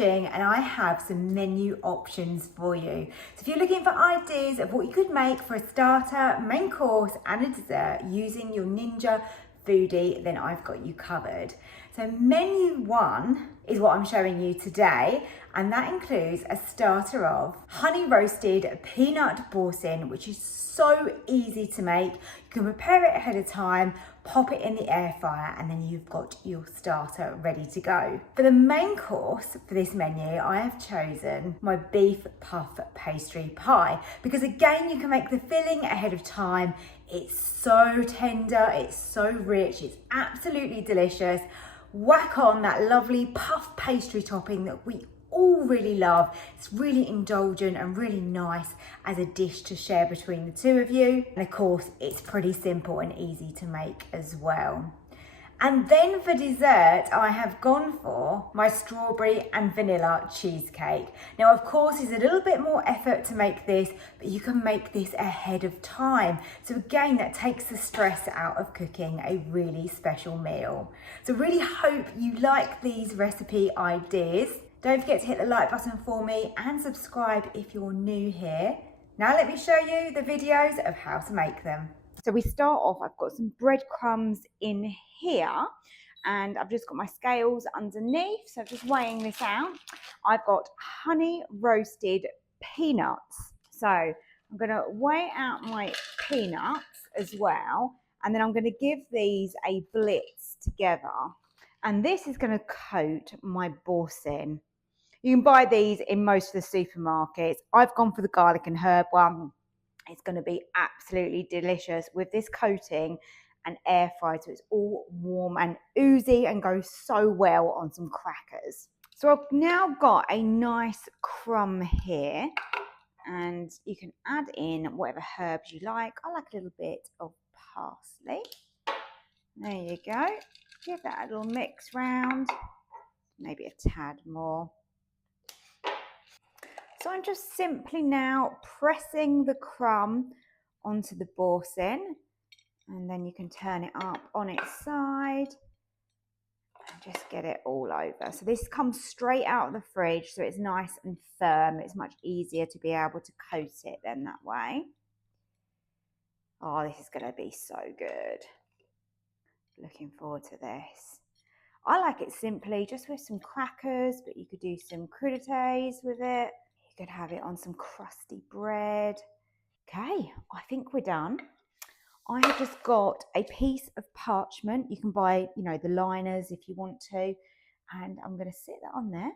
watching, and I have some menu options for you. So if you're looking for ideas of what you could make for a starter, main course and a dessert using your Ninja Foodi, then I've got you covered. So menu 1 is what I'm showing you today, and that includes a starter of honey roasted peanut boursin, which is so easy to make. You can prepare it ahead of time, pop it in the air fryer, and then you've got your starter ready to go. For the main course for this menu, I have chosen my beef puff pastry pie, because again, you can make the filling ahead of time. It's so tender, it's so rich, it's absolutely delicious. Whack on that lovely puff pastry topping that we all really love. It's really indulgent and really nice as a dish to share between the two of you. And of course, it's pretty simple and easy to make as well. And then for dessert, I have gone for my strawberry and vanilla cheesecake. Now, of course, it's a little bit more effort to make this, but you can make this ahead of time. So again, that takes the stress out of cooking a really special meal. So really hope you like these recipe ideas. Don't forget to hit the like button for me and subscribe if you're new here. Now let me show you the videos of how to make them. So we start off, I've got some breadcrumbs in here, and I've just got my scales underneath, so just weighing this out. I've got honey roasted peanuts. So I'm going to weigh out my peanuts as well, and then I'm going to give these a blitz together. And this is going to coat my boursin. You can buy these in most of the supermarkets. I've gone for the garlic and herb one. It's going to be absolutely delicious with this coating and air fried, so it's all warm and oozy and goes so well on some crackers. So I've now got a nice crumb here, and you can add in whatever herbs you like. I like a little bit of parsley. There you go. Give that a little mix round, maybe a tad more. So I'm just simply now pressing the crumb onto the boursin, and then you can turn it up on its side and just get it all over. So this comes straight out of the fridge, so it's nice and firm. It's much easier to be able to coat it then that way. Oh, this is going to be so good. Looking forward to this. I like it simply just with some crackers, but you could do some crudités with it. You could have it on some crusty bread. Okay, I think we're done. I have just got a piece of parchment. You can buy, the liners if you want to. And I'm going to sit that on there,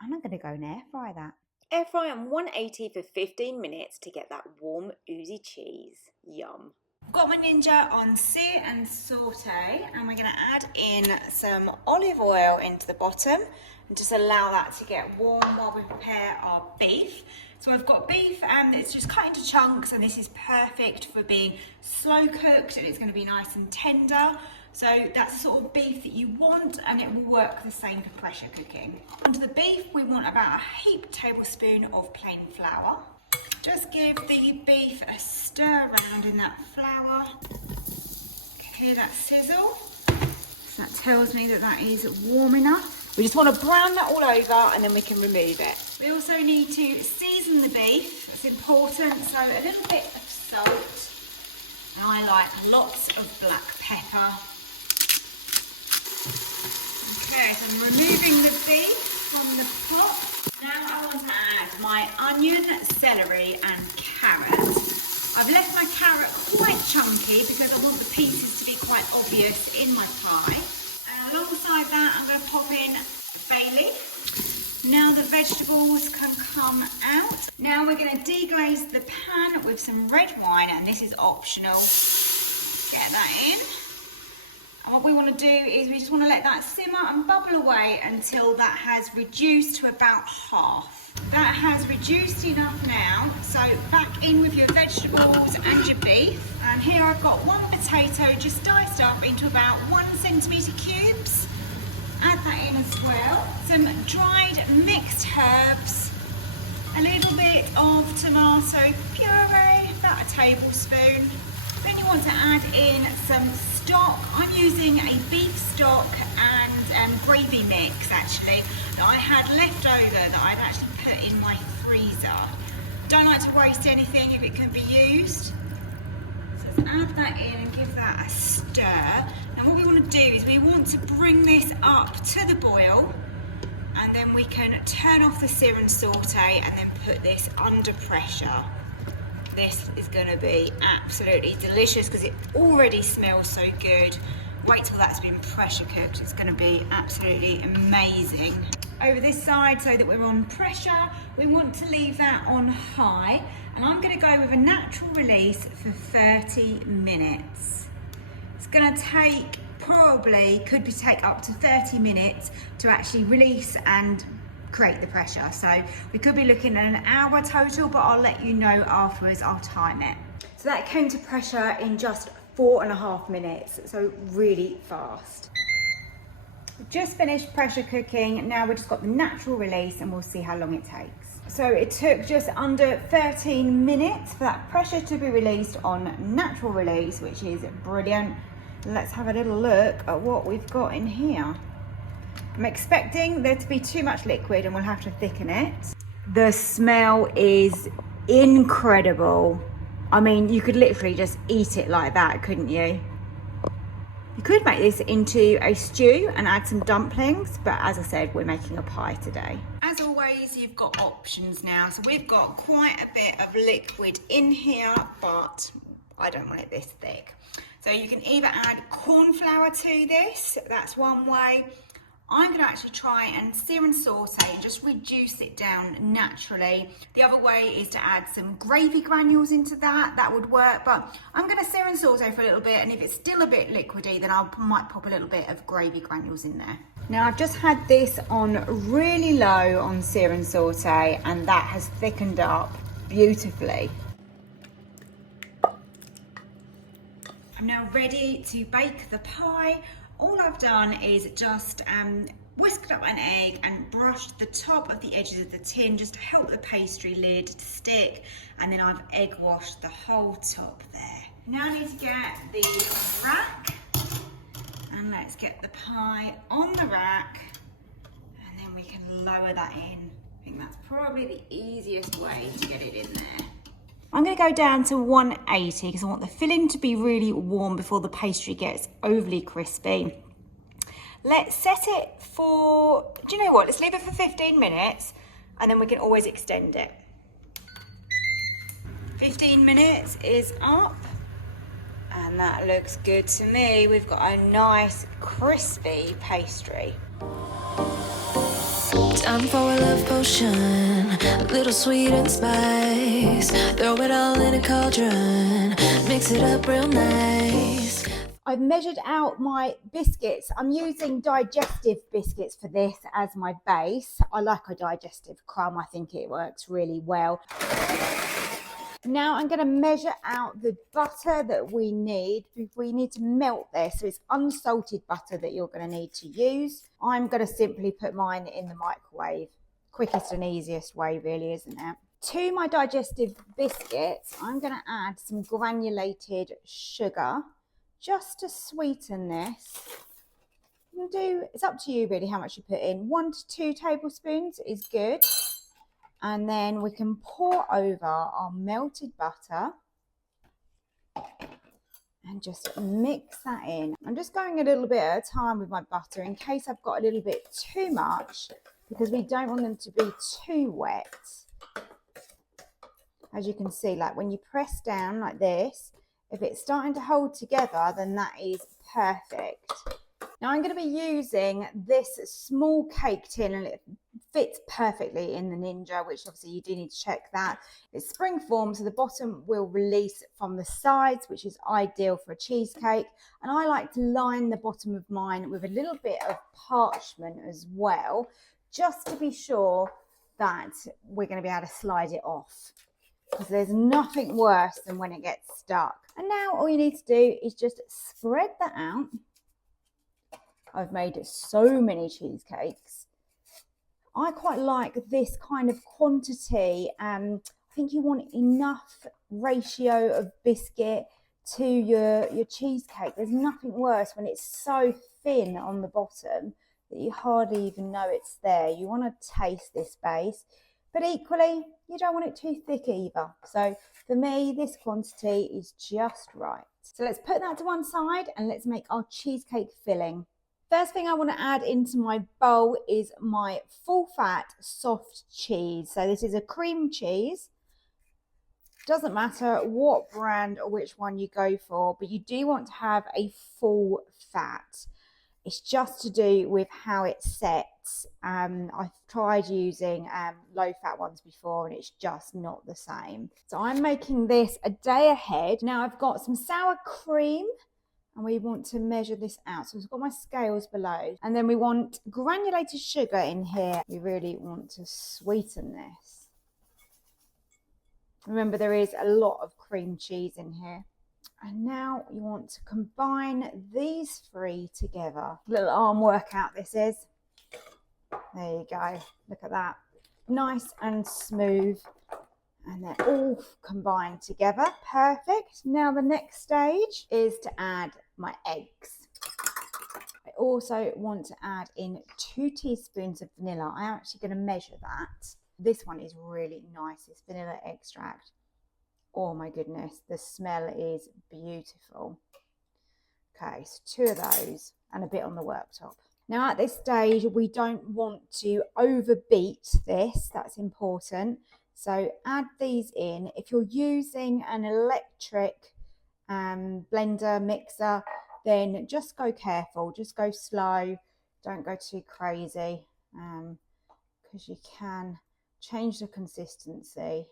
and I'm going to go and air fry that. Air fry on 180 for 15 minutes to get that warm, oozy cheese. Yum. I've got my Ninja on sear and saute, and we're going to add in some olive oil into the bottom and just allow that to get warm while we prepare our beef. So I've got beef that's just cut into chunks, and this is perfect for being slow cooked, and it's going to be nice and tender. So that's the sort of beef that you want, and it will work the same for pressure cooking. Onto the beef, we want about a heaped tablespoon of plain flour. Just give the beef a stir around in that flour. Hear that sizzle? So that tells me that that is warm enough. We just want to brown that all over, and then we can remove it. We also need to season the beef. It's important, so a little bit of salt. And I like lots of black pepper. Okay, so I'm removing the beef from the pot. Now I want to add my onion, celery and carrot. I've left my carrot quite chunky because I want the pieces to be quite obvious in my pie. And alongside that, I'm going to pop in bay leaf. Now the vegetables can come out. Now we're going to deglaze the pan with some red wine, and this is optional. Get that in. And what we want to do is we just want to let that simmer and bubble away until that has reduced to about half. That has reduced enough now, so back in with your vegetables and your beef. And here I've got one potato just diced up into about 1 centimetre cubes. Add that in as well. Some dried mixed herbs, a little bit of tomato puree, about a tablespoon. Then you want to add in some stock. I'm using a beef stock, and gravy mix actually that I had left over that I'd actually put in my freezer. Don't like to waste anything if it can be used. So let's add that in and give that a stir. Now what we want to do is we want to bring this up to the boil, and then we can turn off the sear and saute and then put this under pressure. This is going to be absolutely delicious because it already smells so good. Wait till that's been pressure cooked, it's going to be absolutely amazing. Over this side, so that we're on pressure, we want to leave that on high, and I'm going to go with a natural release for 30 minutes. It's going to take could take up to 30 minutes to actually release and create the pressure. So we could be looking at an hour total, but I'll let you know afterwards. I'll time it. So that came to pressure in just 4.5 minutes, so really fast. We've just finished pressure cooking. Now we've just got the natural release and we'll see how long it takes. So it took just under 13 minutes for that pressure to be released on natural release, which is brilliant. Let's have a little look at what we've got in here. I'm expecting there to be too much liquid and we'll have to thicken it. The smell is incredible. I mean, you could literally just eat it like that, couldn't you? You could make this into a stew and add some dumplings, but as I said, we're making a pie today. As always, you've got options now. So we've got quite a bit of liquid in here, but I don't want it this thick. So you can either add corn flour to this, that's one way. I'm going to actually try and sear and saute and just reduce it down naturally. The other way is to add some gravy granules into that. That would work, but I'm going to sear and saute for a little bit, and if it's still a bit liquidy, then I might pop a little bit of gravy granules in there. Now I've just had this on really low on sear and saute, and that has thickened up beautifully. I'm now ready to bake the pie. All I've done is just whisked up an egg and brushed the top of the edges of the tin just to help the pastry lid to stick, and then I've egg washed the whole top there. Now I need to get the rack, and let's get the pie on the rack, and then we can lower that in. I think that's probably the easiest way to get it in there. I'm going to go down to 180 because I want the filling to be really warm before the pastry gets overly crispy. Let's set it for, do you know what, let's leave it for 15 minutes and then we can always extend it. 15 minutes is up and that looks good to me. We've got a nice crispy pastry. Time for a love potion, a little sweet and spice. Throw it all in a cauldron, mix it up real nice. I've measured out my biscuits. I'm using digestive biscuits for this as my base. I like a digestive crumb. I think it works really well. Now I'm going to measure out the butter that we need. We need to melt this, so it's unsalted butter that you're going to need to use. I'm going to simply put mine in the microwave. Quickest and easiest way really, isn't it? To my digestive biscuits, I'm going to add some granulated sugar just to sweeten this. It's up to you really how much you put in. 1 to 2 tablespoons is good. And then we can pour over our melted butter and just mix that in. I'm just going a little bit at a time with my butter in case I've got a little bit too much, because we don't want them to be too wet. As you can see, like when you press down like this, if it's starting to hold together, then that is perfect. Now I'm going to be using this small cake tin, and it fits perfectly in the Ninja, which obviously you do need to check that. It's spring form, so the bottom will release from the sides, which is ideal for a cheesecake. And I like to line the bottom of mine with a little bit of parchment as well, just to be sure that we're going to be able to slide it off, because there's nothing worse than when it gets stuck. And now all you need to do is just spread that out. I've made so many cheesecakes. I quite like this kind of quantity. I think you want enough ratio of biscuit to your cheesecake. There's nothing worse when it's so thin on the bottom that you hardly even know it's there. You want to taste this base, but equally, you don't want it too thick either. So for me, this quantity is just right. So let's put that to one side and let's make our cheesecake filling. First thing I want to add into my bowl is my full fat soft cheese. So this is a cream cheese. Doesn't matter what brand or which one you go for, but you do want to have a full fat. It's just to do with how it sets. I've tried using low fat ones before and it's just not the same. So I'm making this a day ahead. Now I've got some sour cream and we want to measure this out. So I've got my scales below, and then we want granulated sugar in here. We really want to sweeten this. Remember, there is a lot of cream cheese in here. And now you want to combine these three together. Little arm workout this is. There you go. Look at that. Nice and smooth. And they're all combined together. Perfect. Now the next stage is to add my eggs. I also want to add in 2 teaspoons of vanilla. I'm actually going to measure that. This one is really nice, this vanilla extract. Oh my goodness, the smell is beautiful. Okay, so 2 of those and a bit on the worktop. Now at this stage, we don't want to overbeat this, that's important. So add these in. If you're using an electric blender, mixer, then just go careful, just go slow, don't go too crazy, because you can change the consistency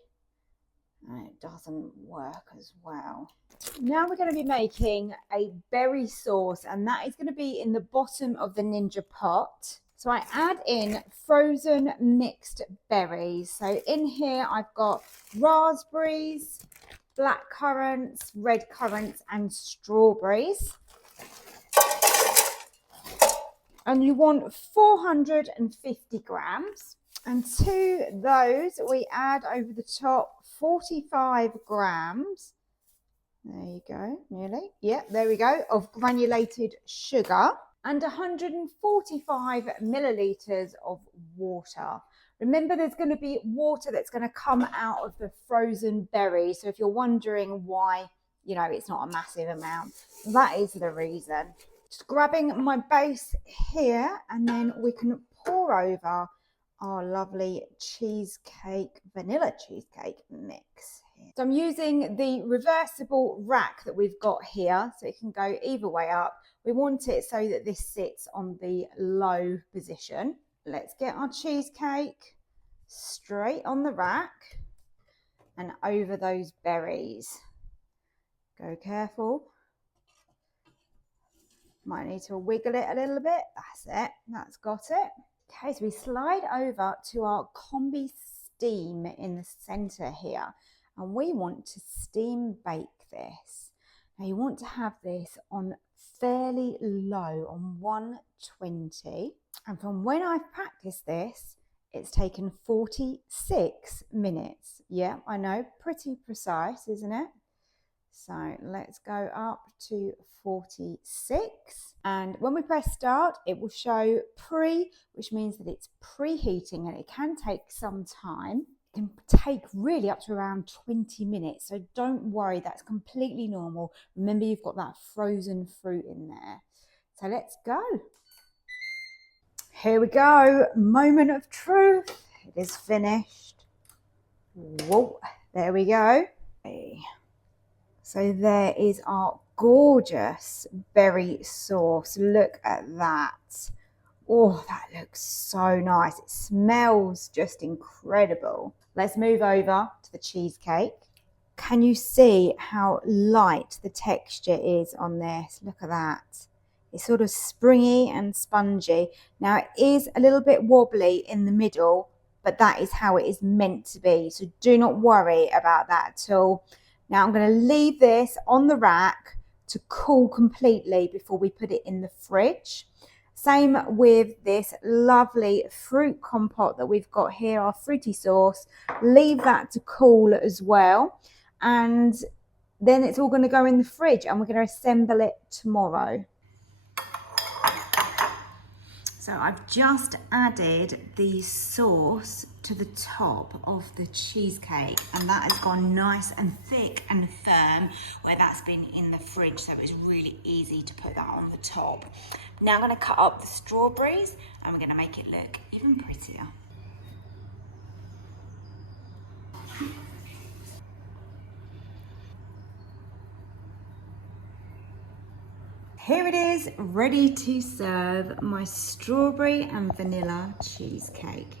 and it doesn't work as well. Now we're going to be making a berry sauce, and that is going to be in the bottom of the Ninja pot. So I add in frozen mixed berries. So in here I've got raspberries, black currants, red currants and strawberries. And you want 450 grams. And to those, we add over the top 45 grams. There you go, nearly. Yeah, there we go, of granulated sugar and 145 millilitres of water. Remember, there's going to be water that's going to come out of the frozen berries. So if you're wondering why, you know, it's not a massive amount, that is the reason. Just grabbing my base here, and then we can pour over our lovely cheesecake, vanilla cheesecake mix. So I'm using the reversible rack that we've got here, so it can go either way up. We want it so that this sits on the low position. Let's get our cheesecake straight on the rack and over those berries. Go careful. Might need to wiggle it a little bit. That's it. That's got it. Okay, so we slide over to our combi steam in the center here, and we want to steam bake this. Now you want to have this on fairly low, on 120, and from when I've practiced this, it's taken 46 minutes. Yeah, I know, pretty precise, isn't it? So let's go up to 46, and when we press start, it will show pre, which means that it's preheating, and it can take some time. It can take really up to around 20 minutes, so don't worry, that's completely normal. Remember, you've got that frozen fruit in there. So let's go. Here we go, moment of truth. It is finished. Whoa, there we go. Okay. So there is our gorgeous berry sauce. Look at that. Oh, that looks so nice. It smells just incredible. Let's move over to the cheesecake. Can you see how light the texture is on this? Look at that. It's sort of springy and spongy. Now it is a little bit wobbly in the middle, but that is how it is meant to be. So do not worry about that at all. Now I'm going to leave this on the rack to cool completely before we put it in the fridge. Same with this lovely fruit compote that we've got here, our fruity sauce. Leave that to cool as well. And then it's all going to go in the fridge, and we're going to assemble it tomorrow. So So I've just added the sauce to the top of the cheesecake, and that has gone nice and thick and firm where that's been in the fridge, so it's really easy to put that on the top. Now I'm going to cut up the strawberries and we're going to make it look even prettier. Here it is, ready to serve, my strawberry and vanilla cheesecake.